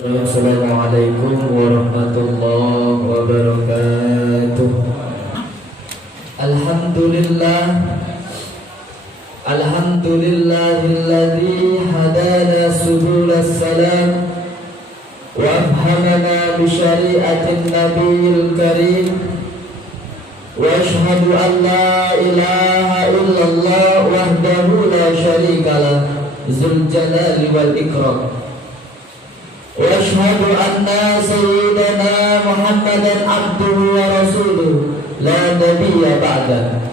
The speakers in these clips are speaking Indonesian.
Assalamualaikum warahmatullahi wabarakatuh. Alhamdulillahilladzi hadana subulas salam wa afhamana bi syari'atin nabiyil karim wa ashhadu an la ilaha illallah wahdahu la syarikalah dzul jalali wal ikram. وأشهد أن سيدنا محمدا عبده ورسوله لا نبي بعده.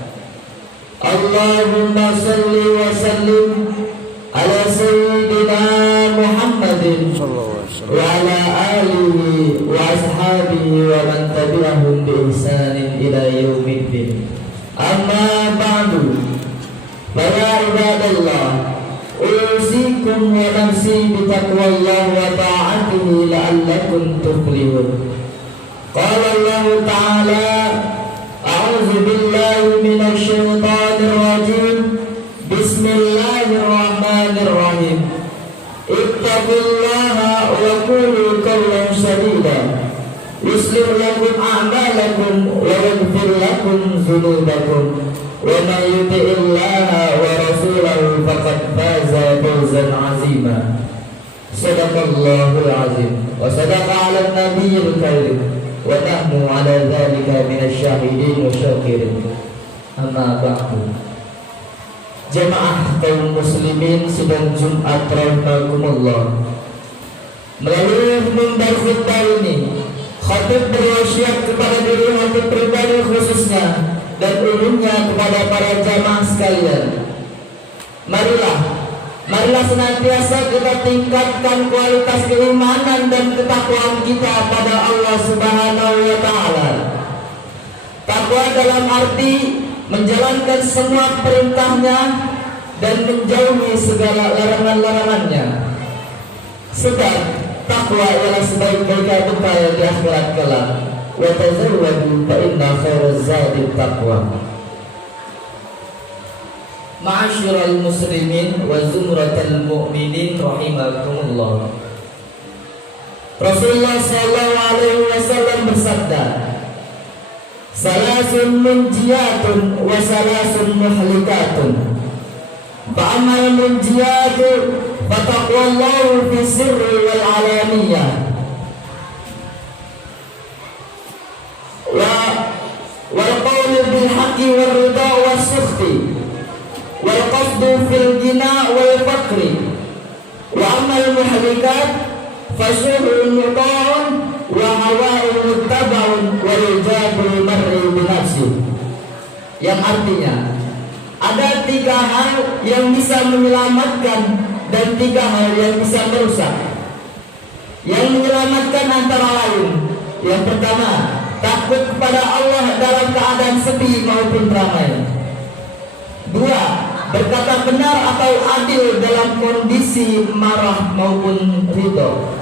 اللهم صل وسلم على سيدنا محمد وعلى آله وأصحابه ومن تبعهم بإحسان إلى يوم الدين. أما بعد فيا عباد الله أوصيكم ونفسي بتقوى الله وطاعته لعلكم تفلحون. قال الله تعالى: أعوذ بالله من الشيطان الرجيم. بسم الله الرحمن الرحيم. اتقوا الله وقولوا قولا سديدا يصلح لكم أعمالكم ويغفر لكم ذنوبكم ومن يطع الله ورسوله فقد فاز فوزا عظيما. صدق الله العظيم وصدق على النبي الكريم ونحن على ذلك من الشاهدين والشاكرين. Amma ba'du. Jemaah kaum muslimin sidang Jumat rahimakumullah. Melalui mimbar khutbah ini, khatib berwasiat kepada diri khatib pribadi khususnya dan umumnya kepada para jamaah sekalian. Marilah senantiasa kita tingkatkan kualitas keimanan dan ketakwaan kita pada Allah Subhanahu wa taala. Takwa dalam arti menjalankan semua perintahnya dan menjauhi segala larangan-larangannya. Sebab takwa ialah sebaik-baik bekal di akhirat kelak. Wa tazawwadu fa inna khairaz zadi taqwa. Ma'asyiral muslimin wa zumratal mu'minin rahimakumullah. Rasulullah sallallahu alaihi wasallam bersabda, salasun munjiyatun wa salasun muhlikatun. Fa'amal munjiyatu fataqwallahu fi sirri wal alaniyah wal qawlu bil haqqi wal ridha was sukhti wal qasdu fil ghina wal faqri. Wa amal muhlikat fasyurun muta'un wa hawa'un muttaba'un wa rijabul mar'i binafsi. Yang artinya ada 3 hal yang bisa menyelamatkan dan 3 hal yang bisa merusak. Yang menyelamatkan antara lain, yang pertama, takut kepada Allah dalam keadaan sepi maupun ramai. 2, berkata benar atau adil dalam kondisi marah maupun ridho.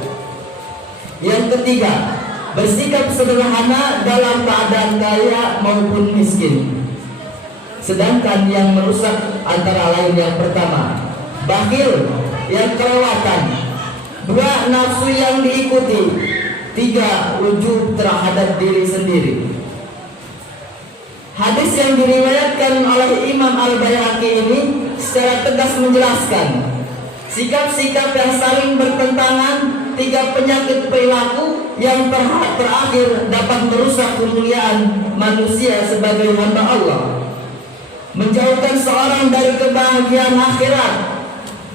Yang ketiga, bersikap sederhana dalam keadaan kaya maupun miskin. Sedangkan yang merusak antara lain yang pertama, bakhil, yang kelewatan. 2, nafsu yang diikuti. 3, ujub terhadap diri sendiri. Hadis yang diriwayatkan oleh Imam Al-Baihaqi ini secara tegas menjelaskan sikap-sikap yang saling bertentangan, 3 penyakit perilaku yang terakhir dapat merusak kemuliaan manusia sebagai hamba Allah, menjauhkan seorang dari kebahagiaan akhirat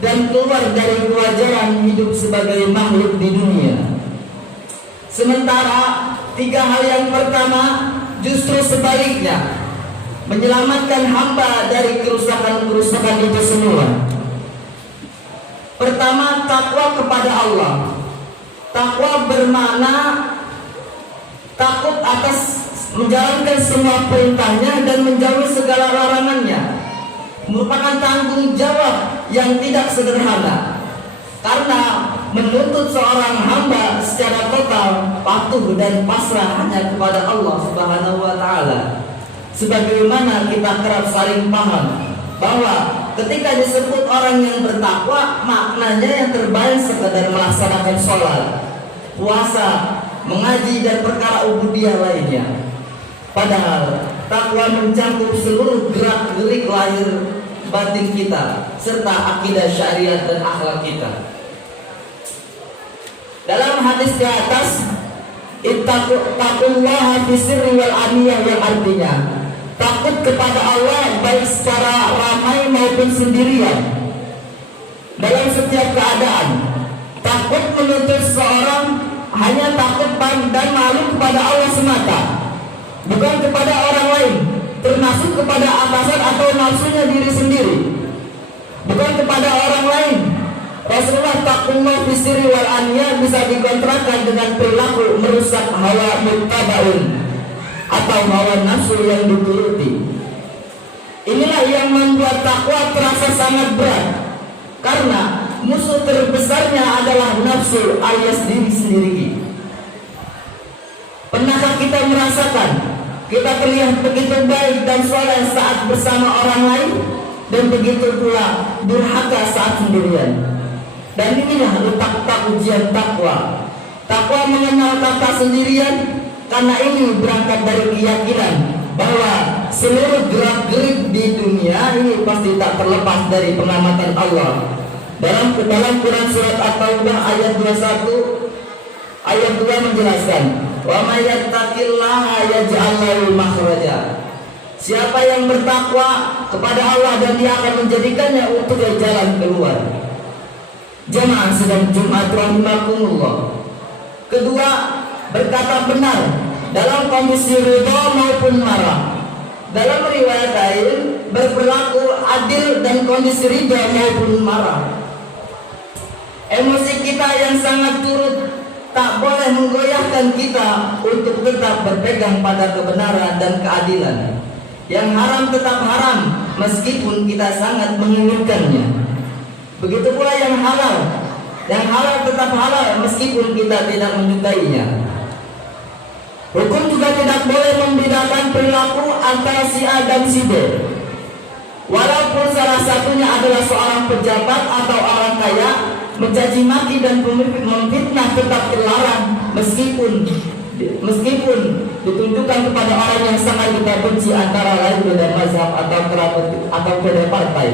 dan keluar dari kewajaran hidup sebagai makhluk di dunia. Sementara 3 hal yang pertama justru sebaliknya menyelamatkan hamba dari kerusakan-kerusakan itu semua. Pertama, takwa kepada Allah. Takwa bermakna takut atas menjalankan semua perintahnya dan menjauhi segala larangannya. Merupakan tanggung jawab yang tidak sederhana, karena menuntut seorang hamba secara total patuh dan pasrah hanya kepada Allah Subhanahu wa taala. Sebagaimana kita kerap saling paham bahwa ketika disebut orang yang bertakwa, maknanya yang terbaik sekadar melaksanakan sholat, puasa, mengaji dan perkara ubudiyah lainnya. Padahal takwa mencakup seluruh gerak-gerik lahir batin kita serta akidah syariat dan akhlak kita. Dalam hadis di atas, ittaqullaha fi sirri wal aliyah, yang artinya takut kepada Allah baik secara ramai maupun sendirian dalam setiap keadaan. Takut menuntut seorang hanya takut dan malu kepada Allah semata, bukan kepada orang lain, termasuk kepada atasan atau nafsunya diri sendiri, bukan kepada orang lain. Rasulullah taqullah fi sirri wal aliyah bisa dikontrakkan dengan perilaku merusak hawa muttabaun atau hawa nafsu yang dituruti. Inilah yang membuat takwa terasa sangat berat, karena musuh terbesarnya adalah nafsu alias diri sendiri. Pernahkah kita merasakan kita terlihat begitu baik dan soleh saat bersama orang lain, dan begitu pula durhaka saat sendirian? Dan inilah letak ujian takwa. Takwa mengenal kata sendirian, karena ini berangkat dari keyakinan bahwa seluruh gerak-gerik di dunia ini pasti tak terlepas dari pengamatan Allah. Dalam Quran surat At-Taubah ayat 21 ayat 2 menjelaskan, wa may yattaqillaha yaj'al lahu makhraja. Siapa yang bertakwa kepada Allah dan dia akan menjadikannya untuk jalan keluar. Jemaah sedang Jumat rahimakumullah. Kedua, berkata benar dalam kondisi ridha maupun marah. Dalam riwayat lain, berperilaku adil dan kondisi ridha maupun marah. Emosi kita yang sangat turut tak boleh menggoyahkan kita untuk tetap berpegang pada kebenaran dan keadilan. Yang haram tetap haram meskipun kita sangat menginginkannya. Begitu pula yang halal tetap halal meskipun kita tidak menyukainya. Hukum juga tidak boleh membedakan perilaku antara si A dan si B. Walaupun salah satunya adalah seorang pejabat atau orang kaya, mencaci maki dan memfitnah tetap terlarang meskipun ditunjukkan kepada orang yang sangat kita benci, antara lain beda mazhab atau beda partai.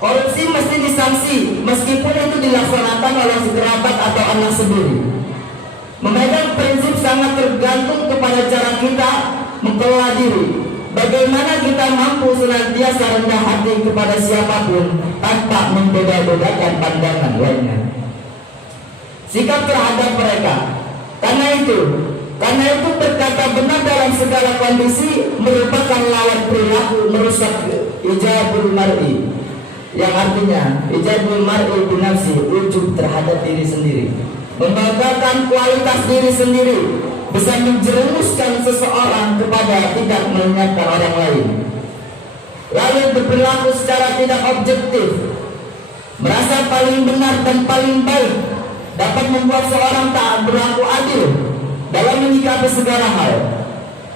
Korupsi mesti disanksi meskipun itu dilaksanakan oleh sekerabat atau anak sendiri. Memegang prinsip sangat tergantung kepada cara kita mengelola diri. Bagaimana kita mampu senantiasa rendah hati kepada siapapun tanpa membeda-bedakan pandangan lainnya, sikap terhadap mereka. Karena itu berkata benar dalam segala kondisi merupakan lawan perilaku merusak ijabul mar'i, yang artinya ijabul mar'i binafsi, ujub terhadap diri sendiri, membanggakan kualitas diri sendiri, bisa menjerumuskan seseorang kepada tidak mengingatkan orang lain. Lalu berperilaku secara tidak objektif, merasa paling benar dan paling baik, dapat membuat seorang tak berlaku adil dalam menyikapi segala hal.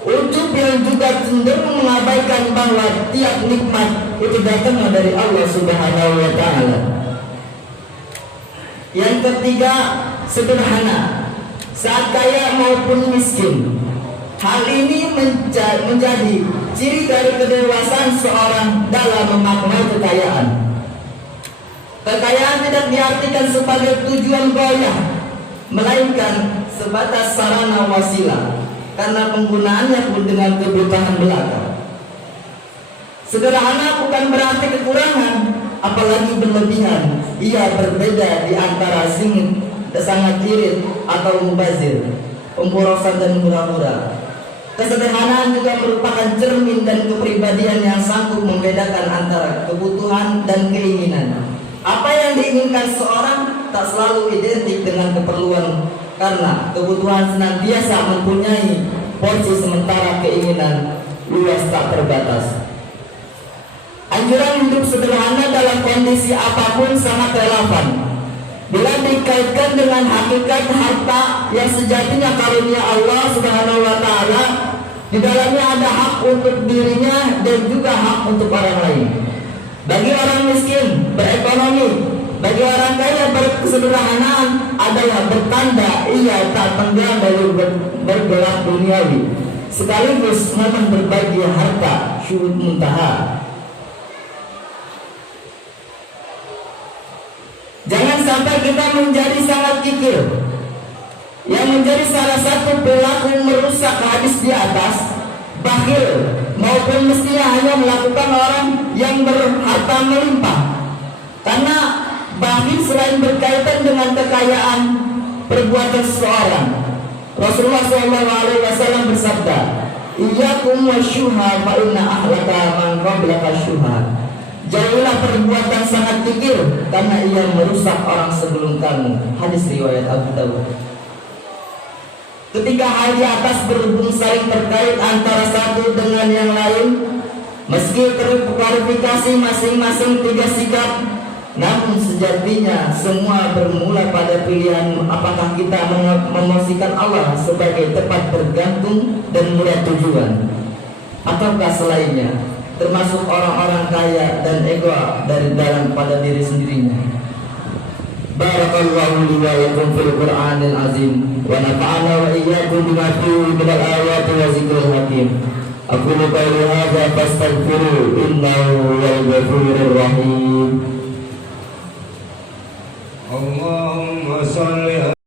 Ujub yang juga cenderung mengabaikan bahwa tiap nikmat itu datang dari Allah Subhanahu wa Ta'ala. Yang ketiga, sederhana saat kaya maupun miskin. Hal ini menjadi ciri dari kedewasaan seorang dalam memaknai kekayaan. Kekayaan tidak diartikan sebagai tujuan goyah, melainkan sebatas sarana wasilah, karena penggunaannya pun dengan kebutuhan belaka. Sederhana bukan berarti kekurangan, apalagi berlebihan. Ia berbeda di antara sangat irit atau mubazir, pemborosan dan murah-murah. Kesederhanaan juga merupakan cermin dan kepribadian yang sanggup membedakan antara kebutuhan dan keinginan. Apa yang diinginkan seorang tak selalu identik dengan keperluan, karena kebutuhan senantiasa mempunyai porsi, sementara keinginan luas tak terbatas. Anjuran hidup sederhana dalam kondisi apapun sangat relevan bila dikaitkan dengan hakikat harta yang sejatinya karunia Allah Subhanahu wa Ta'ala. Di dalamnya ada hak untuk dirinya dan juga hak untuk orang lain. Bagi orang miskin berekonomi, bagi orang kaya bersederhanaan, ada supaya bertanda ia tak tenggelam dari bergerak duniawi, sekaligus momen berbagi harta syuhud muntaha. Jangan sampai kita menjadi sangat kikir, yang menjadi salah satu pelaku merusak hadis di atas, bakhil maupun mestinya hanya melakukan orang yang berharta melimpah. Karena bakhil selain berkaitan dengan kekayaan perbuatan seseorang, Rasulullah SAW bersabda, "Iyyakum wasyuha fa inna ahlaka man qablaka syuha." Jauhilah perbuatan sangat kikir, karena ia merusak orang sebelum kamu. Hadis riwayat Abu Dawud. Ketika hal di atas berhubung saling terkait antara satu dengan yang lain, meski terklarifikasi masing-masing 3 sikap, namun sejatinya semua bermula pada pilihan apakah kita memosisikan Allah sebagai tempat bergantung dan murad tujuan, ataukah selainnya, termasuk orang-orang kaya dan ego dari dalam pada diri sendirinya. Barakallahu li wa lakum fil Qur'anil azim wa nafa'ana wa iyyakum bima fihi minal ayati wa zikril hakim. Aqulu qawli hadza fastaghfiru innahu huwal ghafurur